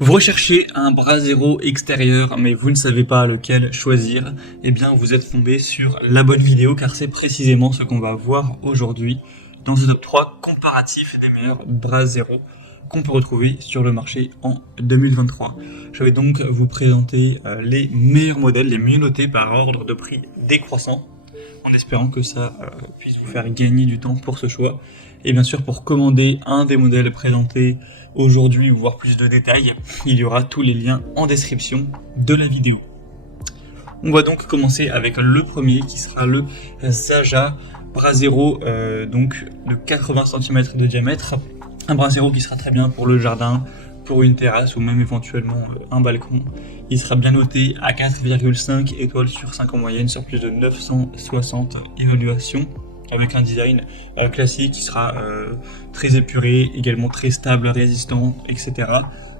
Vous recherchez un bras zéro extérieur, mais vous ne savez pas lequel choisir, eh bien vous êtes tombé sur la bonne vidéo car c'est précisément ce qu'on va voir aujourd'hui dans ce top 3 comparatif des meilleurs bras zéro qu'on peut retrouver sur le marché en 2023. Je vais donc vous présenter les meilleurs modèles, les mieux notés par ordre de prix décroissant, en espérant que ça puisse vous faire gagner du temps pour ce choix. Et bien sûr, pour commander un des modèles présentés aujourd'hui, voire plus de détails, il y aura tous les liens en description de la vidéo. On va donc commencer avec le premier qui sera le Zaja bras zéro, donc de 80 cm de diamètre. Un bras zéro qui sera très bien pour le jardin, pour une terrasse ou même éventuellement un balcon. Il sera bien noté à 4,5 étoiles sur 5 en moyenne sur plus de 960 évaluations, avec un design classique qui sera très épuré, également très stable, résistant, etc.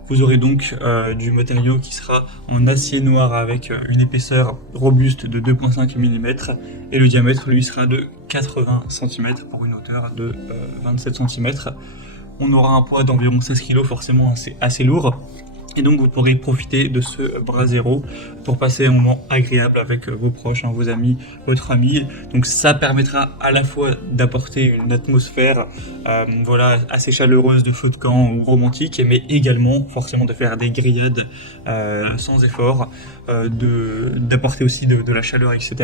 Vous aurez donc du matériau qui sera en acier noir avec une épaisseur robuste de 2,5 mm et le diamètre lui sera de 80 cm pour une hauteur de 27 cm. On aura un poids d'environ 16 kg, forcément assez lourd. Et donc vous pourrez profiter de ce bras zéro pour passer un moment agréable avec vos proches, vos amis, votre famille. Donc ça permettra à la fois d'apporter une atmosphère assez chaleureuse de feu de camp ou romantique, mais également forcément de faire des grillades sans effort, d'apporter aussi de la chaleur, etc.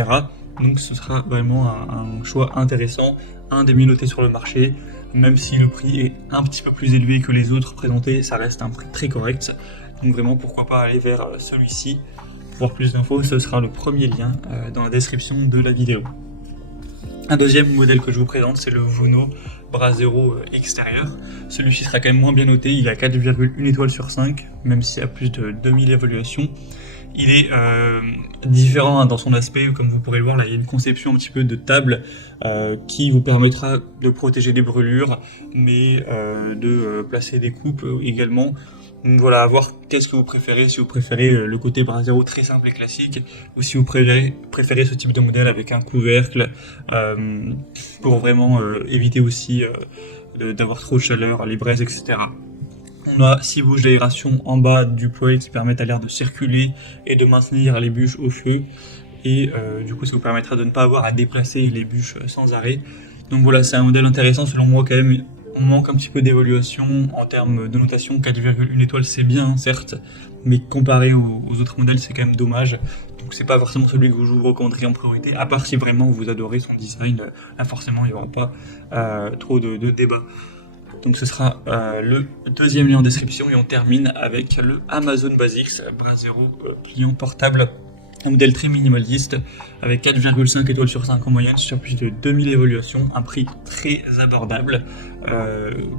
Donc ce sera vraiment un choix intéressant, un des mieux notés sur le marché. Même si le prix est un petit peu plus élevé que les autres présentés, ça reste un prix très correct. Donc vraiment, pourquoi pas aller vers celui-ci. Pour voir plus d'infos, ce sera le premier lien dans la description de la vidéo. Un deuxième modèle que je vous présente, c'est le Vuno bras zéro extérieur. Celui-ci sera quand même moins bien noté, il a 4,1 étoiles sur 5, même s'il y a plus de 2000 évaluations. Il est différent dans son aspect, comme vous pourrez le voir, là il y a une conception un petit peu de table qui vous permettra de protéger des brûlures, mais de placer des coupes également. Donc voilà, à voir qu'est-ce que vous préférez, si vous préférez le côté bras zéro très simple et classique, ou si vous préférez ce type de modèle avec un couvercle, pour vraiment éviter aussi d'avoir trop de chaleur, les braises, etc. On a 6 bouches d'aération en bas du poêle qui permettent à l'air de circuler et de maintenir les bûches au feu. Et du coup, ça vous permettra de ne pas avoir à déplacer les bûches sans arrêt. Donc voilà, c'est un modèle intéressant selon moi quand même. On manque un petit peu d'évaluation en termes de notation. 4,1 étoiles, c'est bien, certes, mais comparé aux autres modèles, c'est quand même dommage. Donc c'est pas forcément celui que je vous recommanderais en priorité, à part si vraiment vous adorez son design. Là, forcément, il n'y aura pas trop de débat. Donc ce sera le deuxième lien en description et on termine avec le Amazon Basics bras zéro pliant portable. Un modèle très minimaliste avec 4,5 étoiles sur 5 en moyenne sur plus de 2000 évaluations, un prix très abordable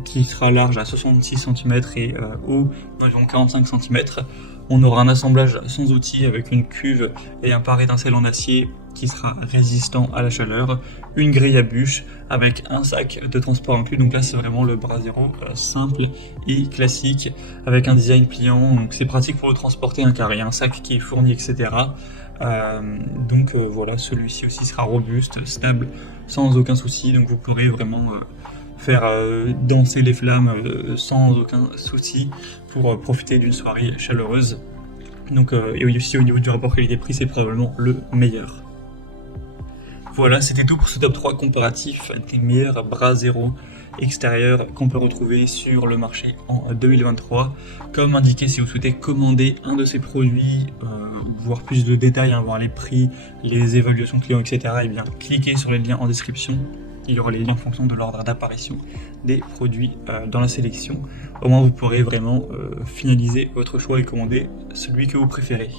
qui sera large à 66 cm et haut d'environ 45 cm. On aura un assemblage sans outils avec une cuve et un pare étincelle en acier qui sera résistant à la chaleur, une grille à bûches avec un sac de transport inclus. Donc là c'est vraiment le bras zéro simple et classique avec un design pliant, donc c'est pratique pour le transporter car il y a un sac qui est fourni, etc. Voilà, celui-ci aussi sera robuste, stable, sans aucun souci, donc vous pourrez vraiment faire danser les flammes sans aucun souci pour profiter d'une soirée chaleureuse. Donc, et aussi au niveau du rapport qualité-prix, c'est probablement le meilleur. Voilà, c'était tout pour ce top 3 comparatif des meilleurs bras zéro extérieurs qu'on peut retrouver sur le marché en 2023. Comme indiqué, si vous souhaitez commander un de ces produits, voir plus de détails, voir les prix, les évaluations clients, etc., et bien cliquez sur les liens en description. Il y aura les liens en fonction de l'ordre d'apparition des produits dans la sélection. Au moins, vous pourrez vraiment finaliser votre choix et commander celui que vous préférez.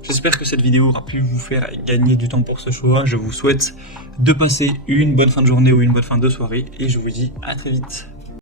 J'espère que cette vidéo aura pu vous faire gagner du temps pour ce choix. Je vous souhaite de passer une bonne fin de journée ou une bonne fin de soirée et je vous dis à très vite.